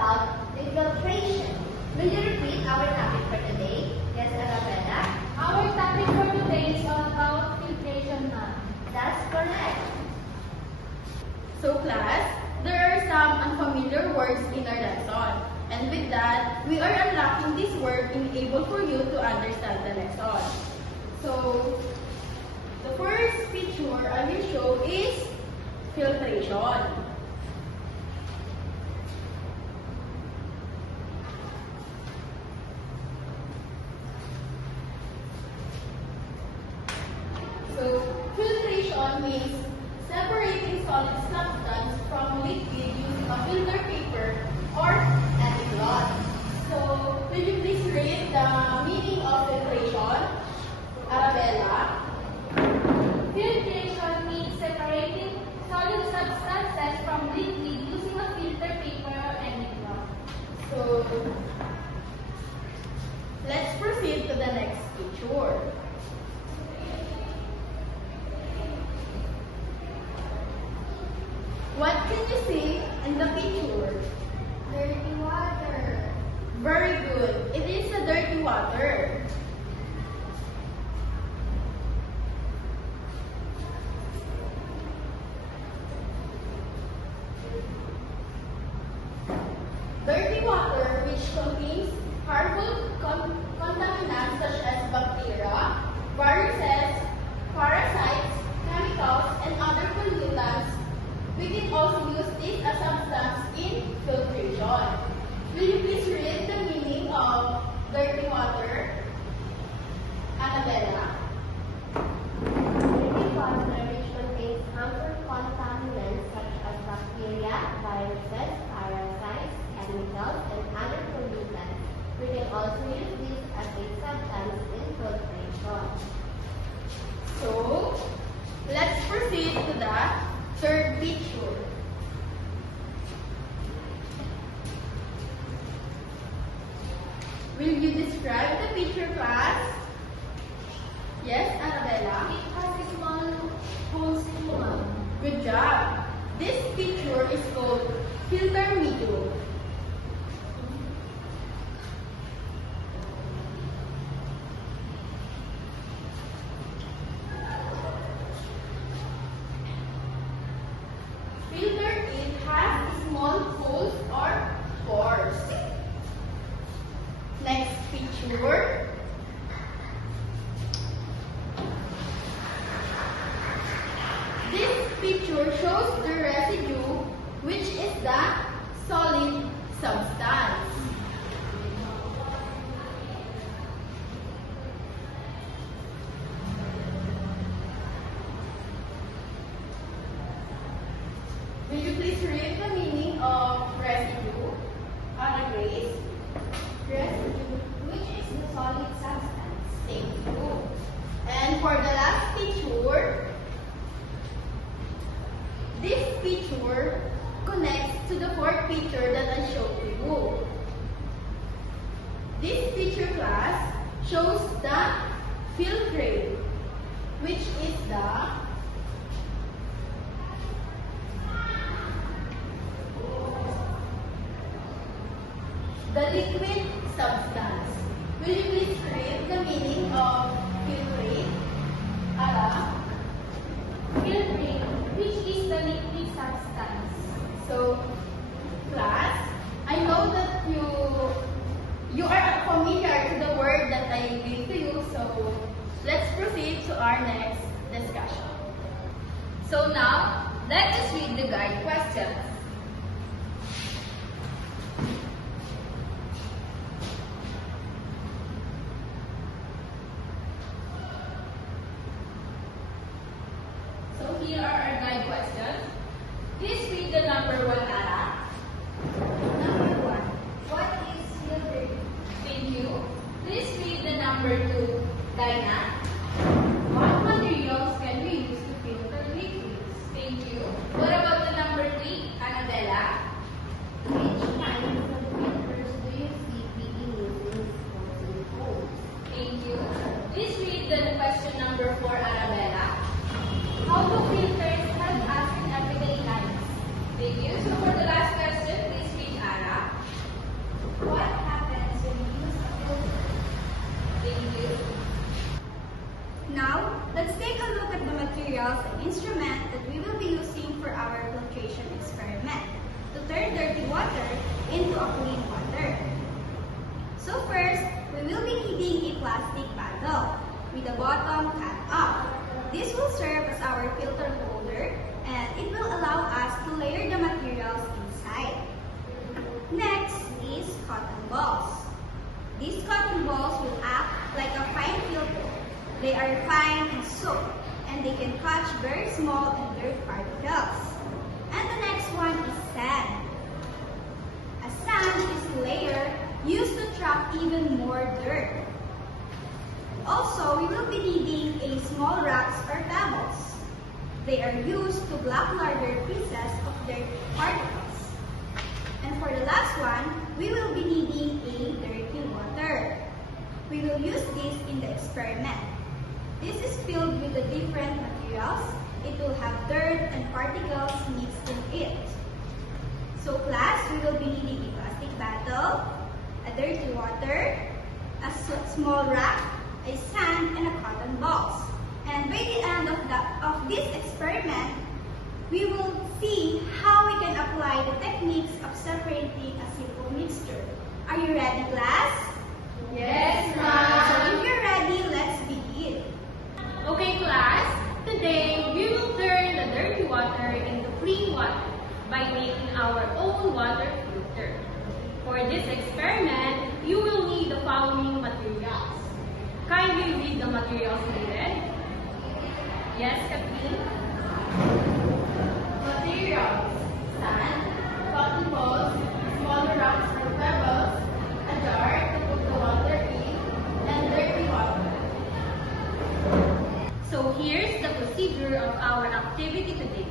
about infiltration. Will you repeat our topic for today? Yes, Arabella? Our topic for today is all about filtration, ma'am. That's correct. So class, there are some unfamiliar words in our lesson. And with that, we are unlocking this word enable for you to understand the lesson. So, the first feature I will show is filtration. So, filtration means separating solid substance from liquid using a filter paper or acid cloth. So, will you please read the meaning of filtration? Arabella? Filtration means separating solid substances from liquid using a filter paper or any cloth. So, let's proceed to the next feature. What can you see in the picture? Dirty water. Very good. It is a dirty water. Dirty water which contains harmful contaminants such as bacteria, viruses, parasites, chemicals, and other pollutants. We can also use this as substance in filtration. Will you please read the meaning of dirty water? Annabella? Dirty water which contains harmful contaminants such as bacteria, viruses, parasites, chemicals, and other pollutants. We can also use this as a substance in filtration. So, let's proceed to the third picture. Will you describe the picture, class? Yes, Annabella? It has a small holes in one. Good job. This picture is called filter medium. Filter, it has small holes or pores. Next picture. This picture shows the residue, which is the solid substance. Will you please read the meaning of residue? Anna Grace? Residue, which is the solid substance. Thank you. And for the last picture, this picture connects to the fourth picture that I showed to you. This picture, class, shows the filtrate, which is the liquid substance. Will you please read the meaning of filtrate? Ara? Filtrate, which is the liquid substance. So, class, I know that you are familiar to the word that I gave to you, so let's proceed to our next discussion. So now, let us read the guide questions. So here are our guide questions. Please read the number 1, Ara. Number 1. What is filtering? Thank you. Please read the number 2, Dinah. What materials can we use to filter liquids? Thank you. What about the number 3, Annabella? Which kinds of filters do you see being used in schools and homes? Thank you. Please read the question number 4, Annabella. How do filters help us in everyday life? Thank you. So for the last question, please read Anna. instrument that we will be using for our filtration experiment to turn dirty water into a clean water. So first, we will be needing a plastic bottle with the bottom cut off. This will serve as our filter holder and it will allow us to layer the materials inside. Next is cotton balls. These cotton balls will act like a fine filter. They are fine and soft and they can catch very small and dirt particles. And the next one is sand. A sand is a layer used to trap even more dirt. Also, we will be needing a small rocks or pebbles. They are used to block larger pieces of dirt particles. And for the last one, we will be needing a dirty water. We will use this in the experiment. This is filled with the different materials. It will have dirt and particles mixed in it. So class, we will be needing a plastic bottle, a dirty water, a small rock, a sand, and a cotton balls. And by the end of this experiment, we will see how we can apply the techniques of separating a simple mixture. Are you ready, class? Yes, So ma'am. if you're ready, let's begin. Okay, class. Today, we will turn the dirty water into clean water by making our own water filter. For this experiment, you will need the following materials. Kindly read the materials needed. Yes, Kathleen? Materials: sand, cotton balls, small rocks or pebbles, a jar to put the water in, and dirty water. So here's the procedure of our activity today.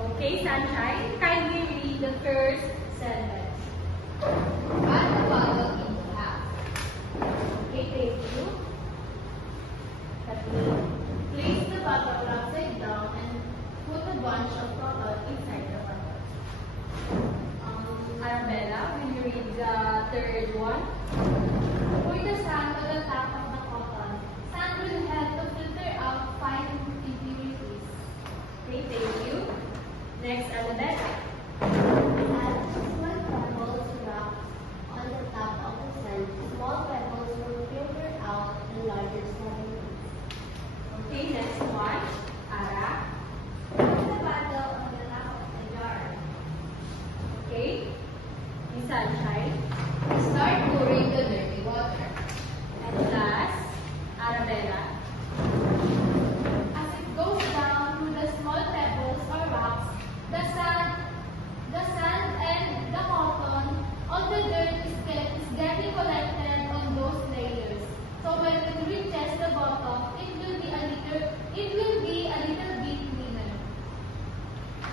Okay, Sunshine, kindly read the first sentence. Cut the bottle into half. Okay, thank you. Kathleen. Place the bottle upside down and put a bunch of cotton inside the bottle. Arabella, will you read the third one? Pour the sand on the top of the cotton. Sand will help to filter out fine impurities. Okay, thank you. Next, Annabeth. Add small pebbles rock on the top of the sand. Small pebbles will filter out the larger sediments. Okay, next one. Ara. Put the bottle on the top of the jar. Okay. Miss Sunshine. Start pouring the dirty water. And last, Arabella. As it goes down through the small pebbles or rocks, the sand and the cotton, all the dirt is getting collected on those layers. So when it reaches the bottom, it will be a little bit cleaner.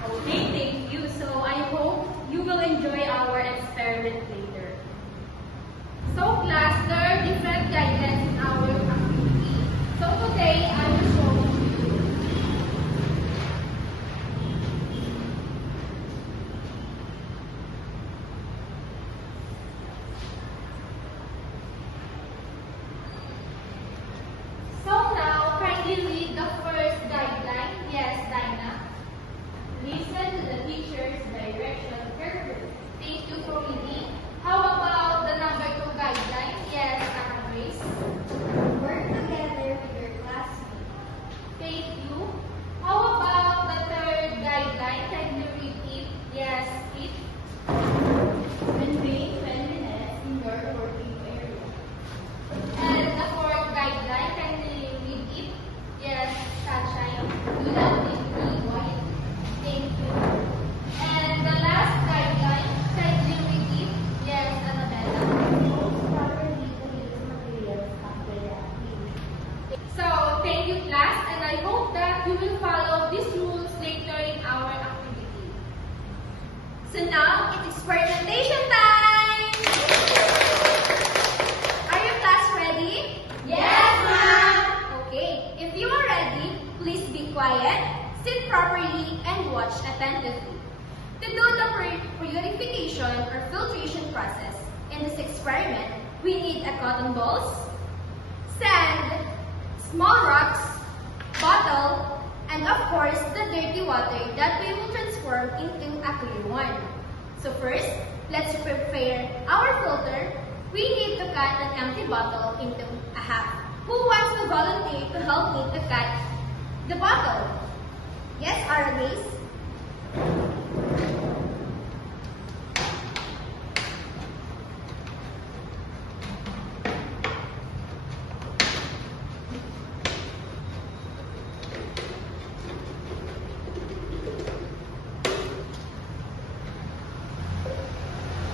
Okay, thank you. So I hope you will enjoy our experiment later. So class, there are different guidelines in our activity. So today, I will show you. So now, kindly read the first guideline. Yes, Dinah. Listen to the teacher's direction carefully. Thank you for reading. How about the number 2 guideline? Yes, Grace. Work together with your classmates. quiet, sit properly, and watch attentively. To do the purification or filtration process in this experiment, we need a cotton balls, sand, small rocks, bottle, and of course, the dirty water that we will transform into a clear one. So first, let's prepare our filter. We need to cut an empty bottle into a half. Who wants to volunteer to help me to cut the bottle? Yes, Ara Grace?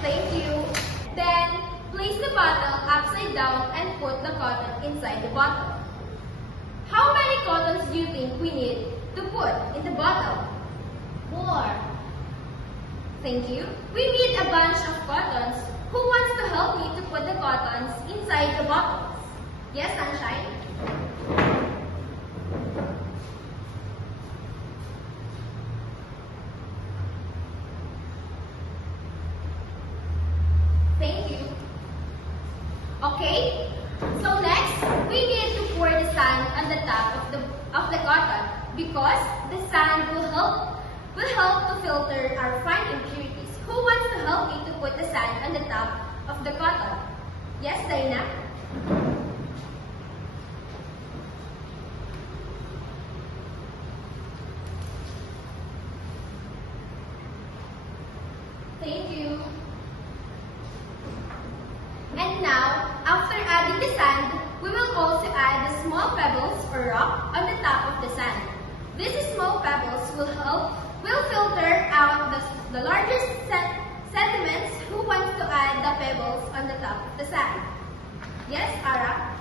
Thank you. Then, place the bottle upside down and put the cotton inside the bottle. How many cottons do you think we need to put in the bottle? 4. Thank you. We need a bunch of cottons. Who wants to help me to put the cottons inside the bottles? Yes, Sunshine? Thank you. Okay, so next, we need to pour the sand on the top of the cotton because the sand will help to filter our fine impurities. Who wants to help me to put the sand on the top of the cotton? Yes, Dina? Thank you. And now, after adding the sand, we will also add the small pebbles or rock on the top of the sand. These small pebbles will filter out the largest sediments. Who wants to add the pebbles on the top of the sand? Yes, Ara?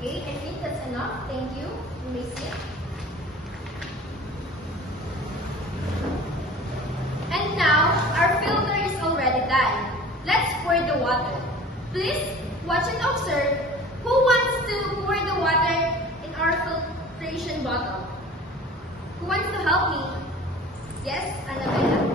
Okay, I think that's enough. Thank you. You may sit. And now, our filter is already done. Let's pour the water. Please watch and observe. Who wants to pour the water in our filtration bottle? Who wants to help me? Yes, Annabella.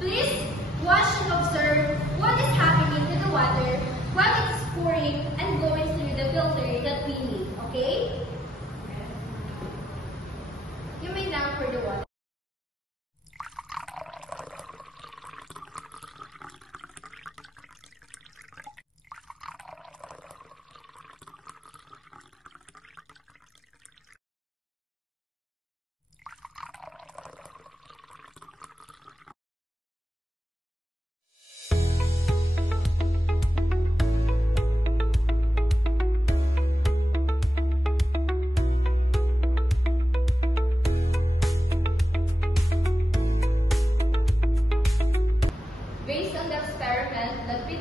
Please watch and observe what is happening to the water while it's pouring and going through the filter that we need, okay? You may now pour the water.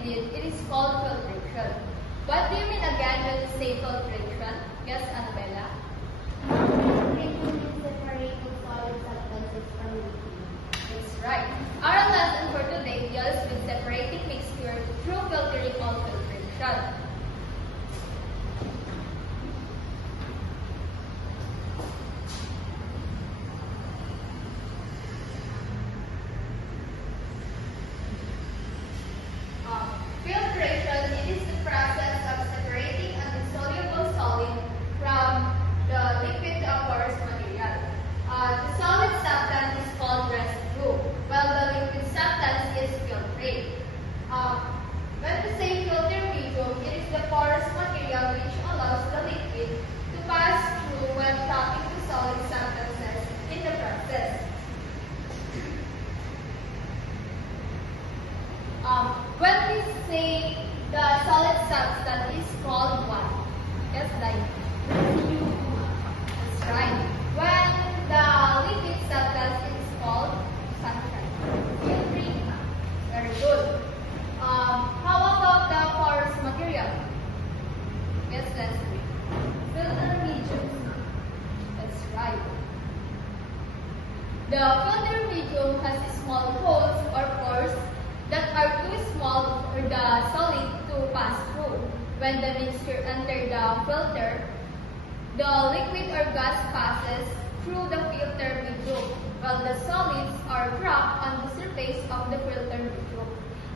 It is called filtration. What do you mean again when you say filtration? Yes, Annabella? Filtration means separating solid substances from liquid. That's right. Our lesson for today deals with separating mixture through filtering or filtration. Filtration, it is the process of separating an insoluble solid from the liquid to a porous material. The solid substance is called residue, while the liquid substance is filtrate. When we say filter medium, it is the porous material which allows the liquid to pass through when trapping the solid substances in the process. When we say the solid substance is called what? Yes, Dai. That's right. When the liquid substance is called medium has small holes or pores that are too small for the solid to pass through. When the mixture enters the filter, the liquid or gas passes through the filter medium, while the solids are trapped on the surface of the filter medium.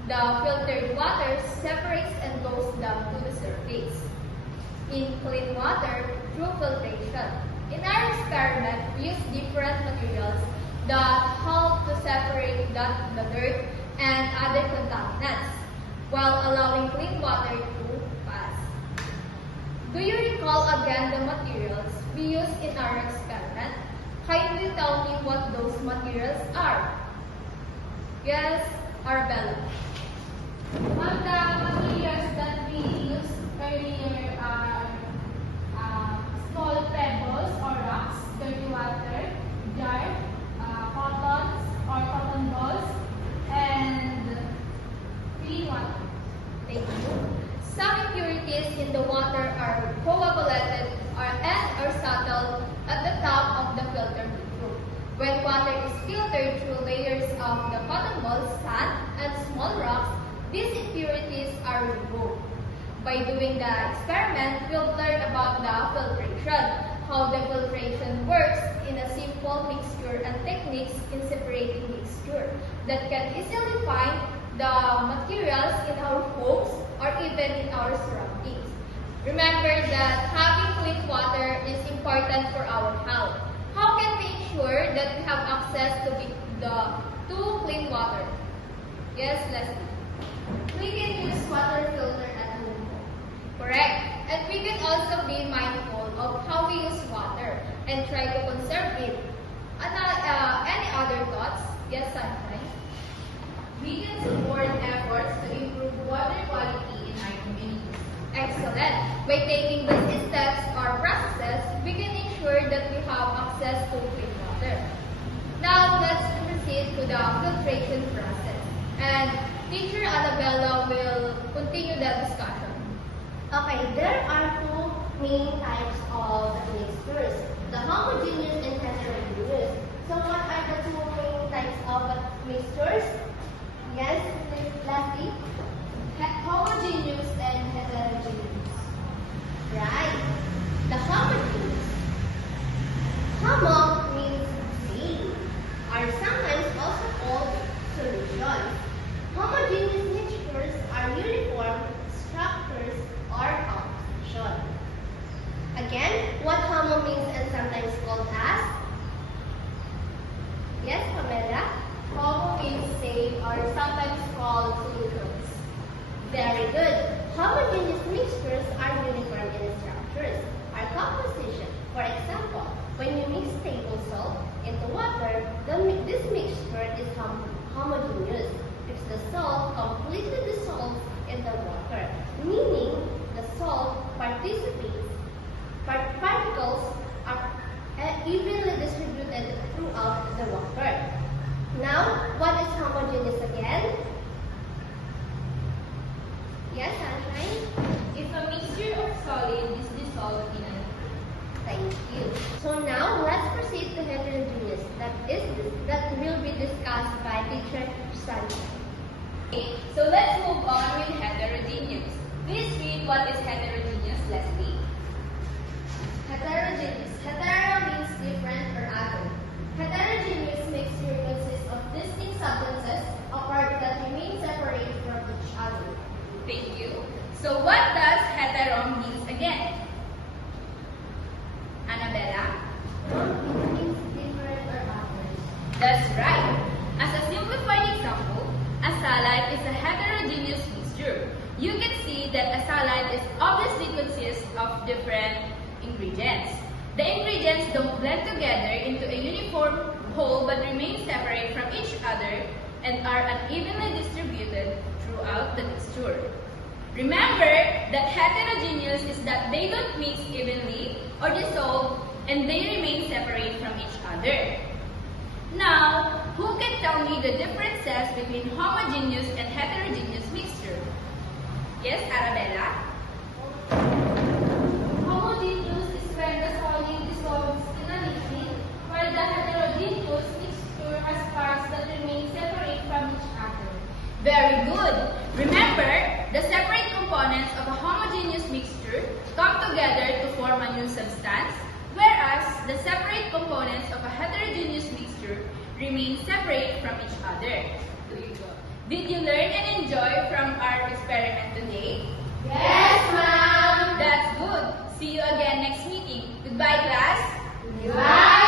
The filtered water separates and goes down to the surface. In clean water, through filtration. In our experiment, we use different materials that help to separate the dirt and other contaminants, while allowing clean water to pass. Do you recall again the materials we used in our experiment? Kindly tell me what those materials are. Yes, Arbella. The materials that we used earlier are small pebbles or rocks, dirty water, dirt, cottons or cotton balls, and clean water. Thank you. Some impurities in the water are coagulated and are settled at the top of the filter medium. When water is filtered through layers of the cotton balls, sand, and small rocks, these impurities are removed. By doing the experiment, we'll learn about the filtration, how the filtration works in a simple mixture and techniques in separating mixture that can easily find the materials in our homes or even in our surroundings. Remember that having clean water is important for our health. How can we ensure that we have access to clean water? Yes, Leslie. We can use water filter at home. Correct. And we can also be mindful of how we use water and try to conserve it. Any other thoughts? Yes, Sunshine. We can support efforts to improve water quality in our communities. Excellent. By taking these steps or processes, we can ensure that we have access to clean water. Now, let's proceed to the filtration process. And Teacher Annabella will continue the discussion. Okay, there are two main types of mixtures, the homogeneous and heterogeneous. So what are the two main types of mixtures? Yes, Leslie? Homogeneous and heterogeneous. Right. The homogeneous. Homo means same, or sometimes also called solutions. Homogeneous mixtures are uniform structures or composition. Again, what homo means and sometimes called as? Yes, Pamela? Homo means same or sometimes called solutions. Very good. Homogeneous mixtures are uniform in structures or composition. For example, when you mix table salt into water, this mixture is homogeneous if the salt completely dissolves in the water, meaning the salt particles are evenly distributed throughout the water. Now, what is homogeneous again? Yes, Sunshine? If a mixture of solid is dissolved in an Thank you. So now, let's proceed to heterogeneous. That will be discussed by Teacher Sunshine. Okay, so let's move on with heterogeneous. Please read what is heterogeneous, Leslie. Heterogeneous. Hetero means different or other. Heterogeneous mixture consists of distinct substances apart that remain separate from each other. Thank you. So what does hetero means again? Annabella? Means different or other. That's right. As a simplified example, a salad is a heterogeneous mixture. You can see that a salad is obviously consists of different ingredients. The ingredients don't blend together into a uniform whole but remain separate from each other and are unevenly distributed throughout the mixture. Remember that heterogeneous is that they don't mix evenly or dissolve and they remain separate from each other. Now, who can tell me the differences between homogeneous and heterogeneous mixture? Yes, Arabella? Homogeneous is when the solid dissolves in a liquid, while the heterogeneous mixture has parts homogeneous substance, whereas the separate components of a heterogeneous mixture remain separate from each other. Did you learn and enjoy from our experiment today? Yes, ma'am. That's good. See you again next meeting. Goodbye, class. Bye.